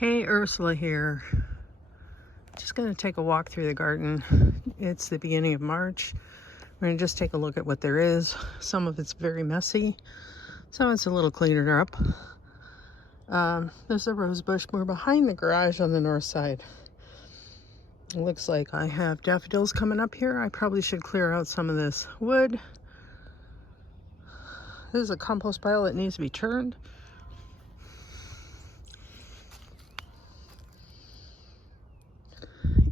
Hey, Ursula here. Just gonna take a walk through the garden. It's the beginning of March. We're gonna just take a look at what there is. Some of it's very messy. Some of it's a little cleaner up. There's a rose bush. We're behind the garage on the north side. It looks like I have daffodils coming up here. I probably should clear out some of this wood. This is a compost pile that needs to be turned.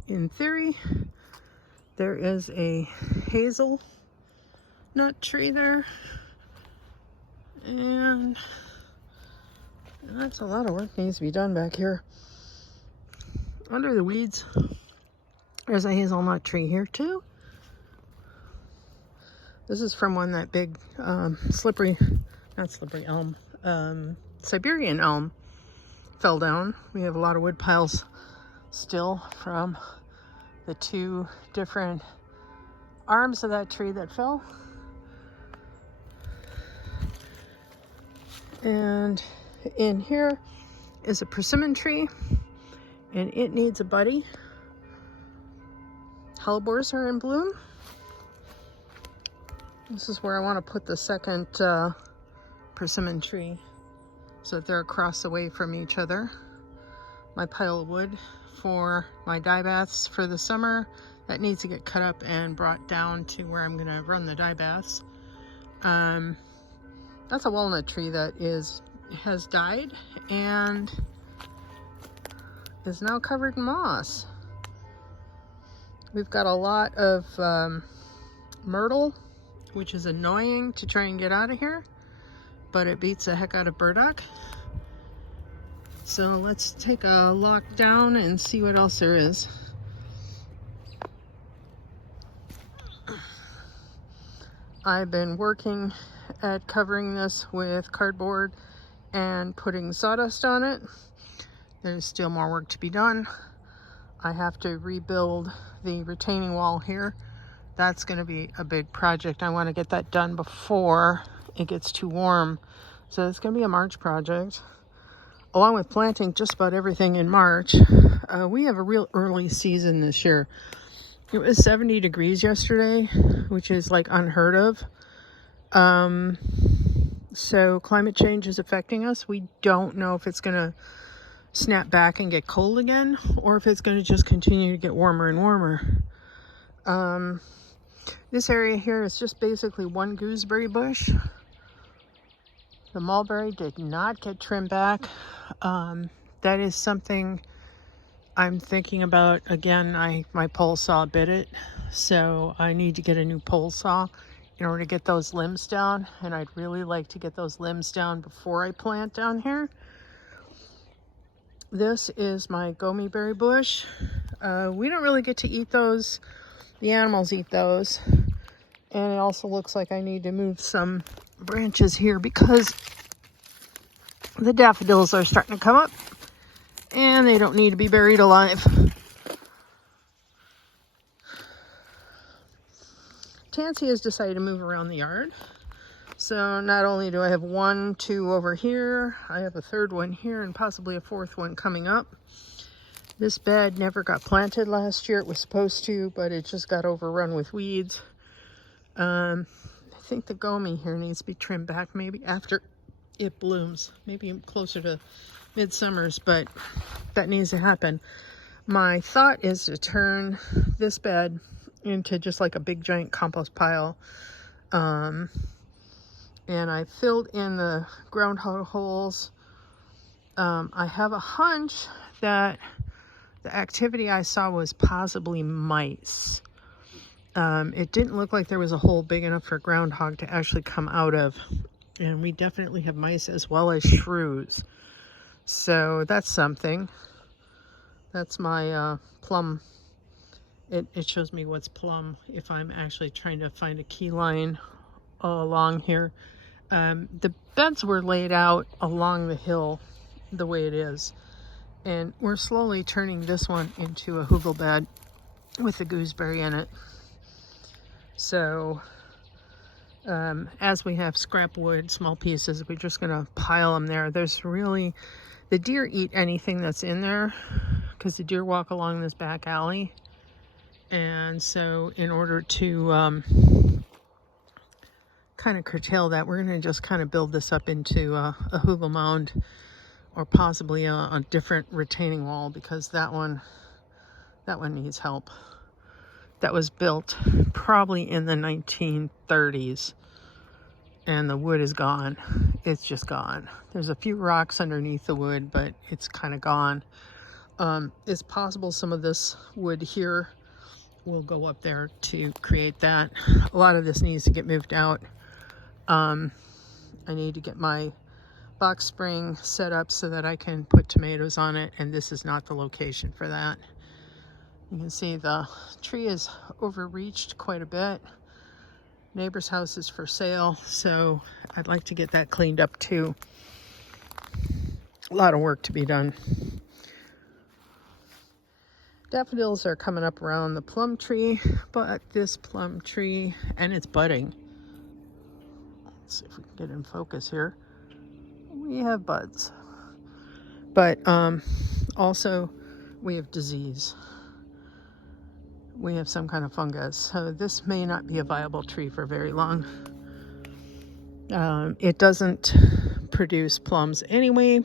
In theory, there is a hazelnut tree there, and that's a lot of work needs to be done back here. Under the weeds, there's a hazelnut tree here too. This is from when that big Siberian elm fell down. We have a lot of wood piles still from the two different arms of that tree that fell. And in here is a persimmon tree, and it needs a buddy. Hellebores are in bloom. This is where I want to put the second persimmon tree so that they're across the way from each other. My pile of wood for my dye baths for the summer, that needs to get cut up and brought down to where I'm gonna run the dye baths. That's a walnut tree that has died and is now covered in moss. We've got a lot of myrtle, which is annoying to try and get out of here, but it beats the heck out of burdock. So let's take a look down and see what else there is. I've been working at covering this with cardboard and putting sawdust on it. There's still more work to be done. I have to rebuild the retaining wall here. That's going to be a big project. I want to get that done before it gets too warm. So it's going to be a March project. Along with planting just about everything in March. We have a real early season this year. It was 70 degrees yesterday, which is like unheard of. So climate change is affecting us. We don't know if it's going to snap back and get cold again, or if it's going to just continue to get warmer and warmer. This area here is just basically one gooseberry bush. The mulberry did not get trimmed back. That is something I'm thinking about. Again, my pole saw bit it, so I need to get a new pole saw in order to get those limbs down, and I'd really like to get those limbs down before I plant down here. This is my gomi berry bush. We don't really get to eat those. The animals eat those. And it also looks like I need to move some branches here because the daffodils are starting to come up and they don't need to be buried alive. Tansy has decided to move around the yard. So not only do I have 1, 2 over here, I have a third one here and possibly a fourth one coming up. This bed never got planted last year. It was supposed to, but it just got overrun with weeds. I think the gomi here needs to be trimmed back maybe after it blooms, maybe closer to midsummers, but that needs to happen. My thought is to turn this bed into just like a big giant compost pile. And I filled in the groundhog holes. I have a hunch that the activity I saw was possibly mice. It didn't look like there was a hole big enough for a groundhog to actually come out of. And we definitely have mice as well as shrews. So that's something. That's my plum. It shows me what's plum if I'm actually trying to find a key line along here. The beds were laid out along the hill the way it is. And we're slowly turning this one into a hugel bed with a gooseberry in it. So as we have scrap wood, small pieces, we're just going to pile them there. There's really The deer eat anything that's in there because the deer walk along this back alley. And so in order to kind of curtail that, we're going to just kind of build this up into a hugel mound, or possibly a different retaining wall, because that one needs help. That was built probably in the 1930s, and the wood is gone. It's just gone. There's a few rocks underneath the wood, but it's kind of gone. It's possible some of this wood here will go up there to create that. A lot of this needs to get moved out. I need to get my box spring set up so that I can put tomatoes on it, and this is not the location for that. You can see the tree is overreached quite a bit. Neighbor's house is for sale, so I'd like to get that cleaned up too. A lot of work to be done. Daffodils are coming up around the plum tree, but this plum tree, and it's budding. Let's see if we can get in focus here. We have buds, but also we have disease. We have some kind of fungus, so this may not be a viable tree for very long. It doesn't produce plums anyway.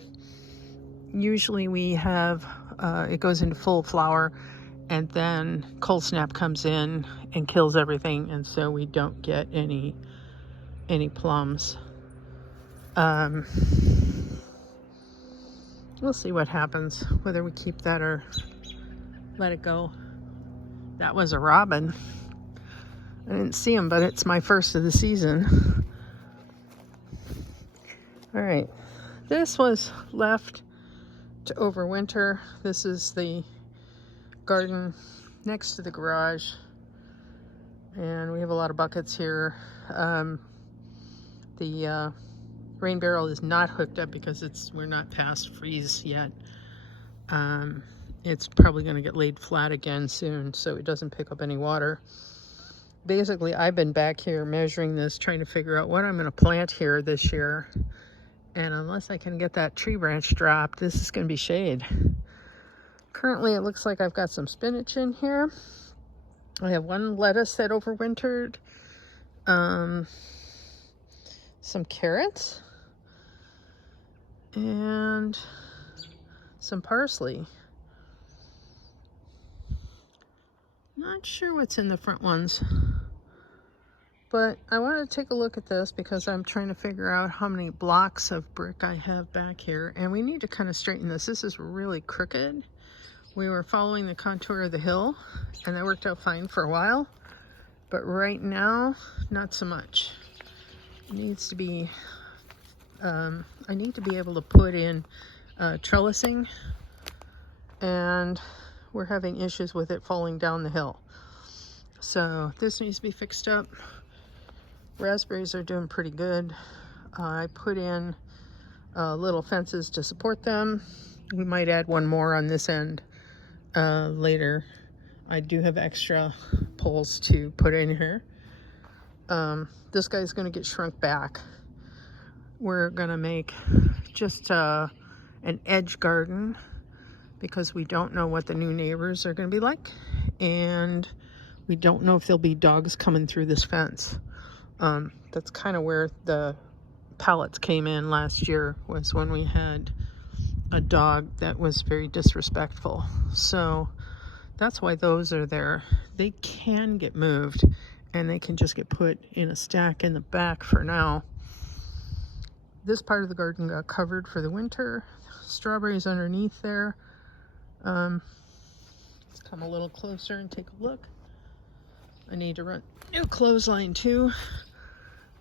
Usually we have it goes into full flower, and then cold snap comes in and kills everything, and so we don't get any plums. We'll see what happens, whether we keep that or let it go. That was a robin. I didn't see him, but it's my first of the season. All right, this was left to overwinter. This is the garden next to the garage, and we have a lot of buckets here. The rain barrel is not hooked up because we're not past freeze yet. It's probably going to get laid flat again soon, so it doesn't pick up any water. Basically, I've been back here measuring this, trying to figure out what I'm going to plant here this year. And unless I can get that tree branch dropped, this is going to be shade. Currently, it looks like I've got some spinach in here. I have one lettuce that overwintered. Some carrots. And some parsley. Not sure what's in the front ones, but I want to take a look at this because I'm trying to figure out how many blocks of brick I have back here, and we need to kind of straighten this. This is really crooked. We were following the contour of the hill, and that worked out fine for a while, but right now, not so much. It needs to be, I need to be able to put in trellising, and we're having issues with it falling down the hill. So this needs to be fixed up. Raspberries are doing pretty good. I put in little fences to support them. We might add one more on this end later. I do have extra poles to put in here. This guy's going to get shrunk back. We're going to make just an edge garden, because we don't know what the new neighbors are going to be like, and we don't know if there'll be dogs coming through this fence. That's kind of where the pallets came in last year, was when we had a dog that was very disrespectful. So that's why those are there. They can get moved, and they can just get put in a stack in the back for now. This part of the garden got covered for the winter. Strawberries underneath there. Let's come a little closer and take a look. I need to run new clothesline too.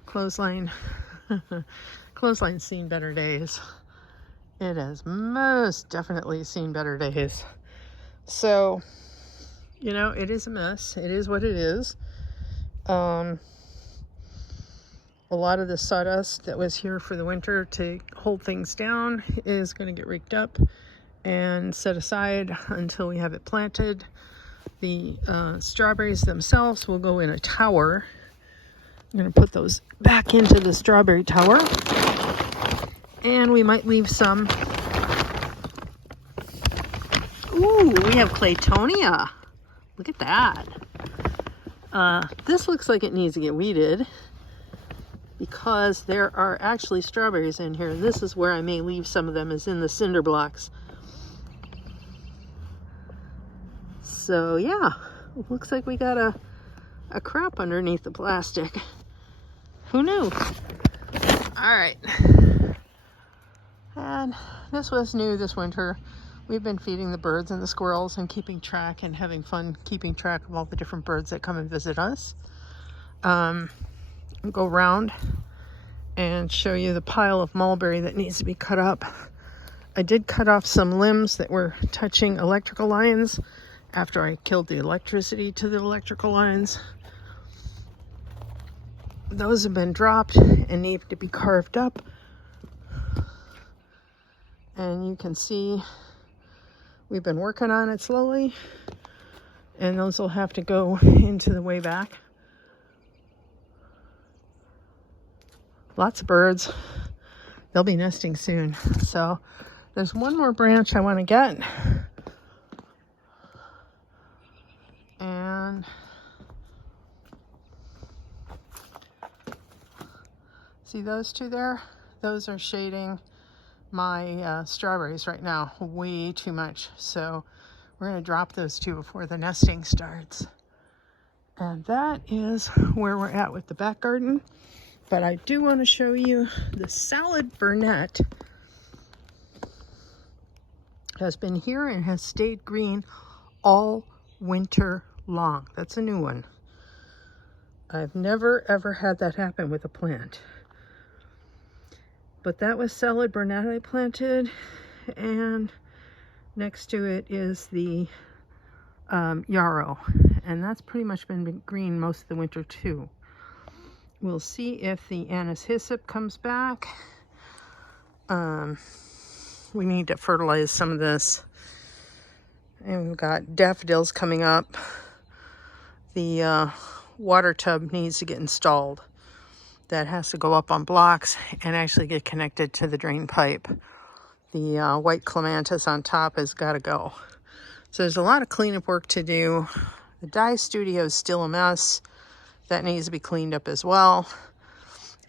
Clothesline's seen better days. It has most definitely seen better days. So, you know, it is a mess. It is what it is. A lot of the sawdust that was here for the winter to hold things down is going to get raked up and set aside until we have it planted. The strawberries themselves will go in a tower. I'm going to put those back into the strawberry tower, and we might leave some Ooh, we have Claytonia. Look at that. This looks like it needs to get weeded because there are actually strawberries in here. This is where I may leave some of them, is in the cinder blocks. So yeah, it looks like we got a crop underneath the plastic. Who knew? All right. And this was new this winter. We've been feeding the birds and the squirrels and keeping track and having fun keeping track of all the different birds that come and visit us. Go around and show you the pile of mulberry that needs to be cut up. I did cut off some limbs that were touching electrical lines after I killed the electricity to the electrical lines. Those have been dropped and need to be carved up. And you can see we've been working on it slowly, and those will have to go into the way back. Lots of birds. They'll be nesting soon. So there's one more branch I want to get. And see those two there? Those are shading my strawberries right now way too much. So we're going to drop those two before the nesting starts. And that is where we're at with the back garden. But I do want to show you the salad burnet has been here and has stayed green all winter long. That's a new one. I've never ever had that happen with a plant. But that was salad burnet I planted, and next to it is the yarrow, and that's pretty much been green most of the winter too. We'll see if the anise hyssop comes back. We need to fertilize some of this. And we've got daffodils coming up. The water tub needs to get installed. That has to go up on blocks and actually get connected to the drain pipe. The white clematis on top has got to go. So there's a lot of cleanup work to do. The dye studio is still a mess. That needs to be cleaned up as well.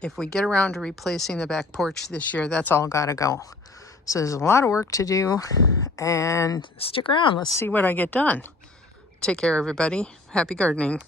If we get around to replacing the back porch this year, that's all got to go. So there's a lot of work to do, and stick around. Let's see what I get done. Take care, everybody. Happy gardening.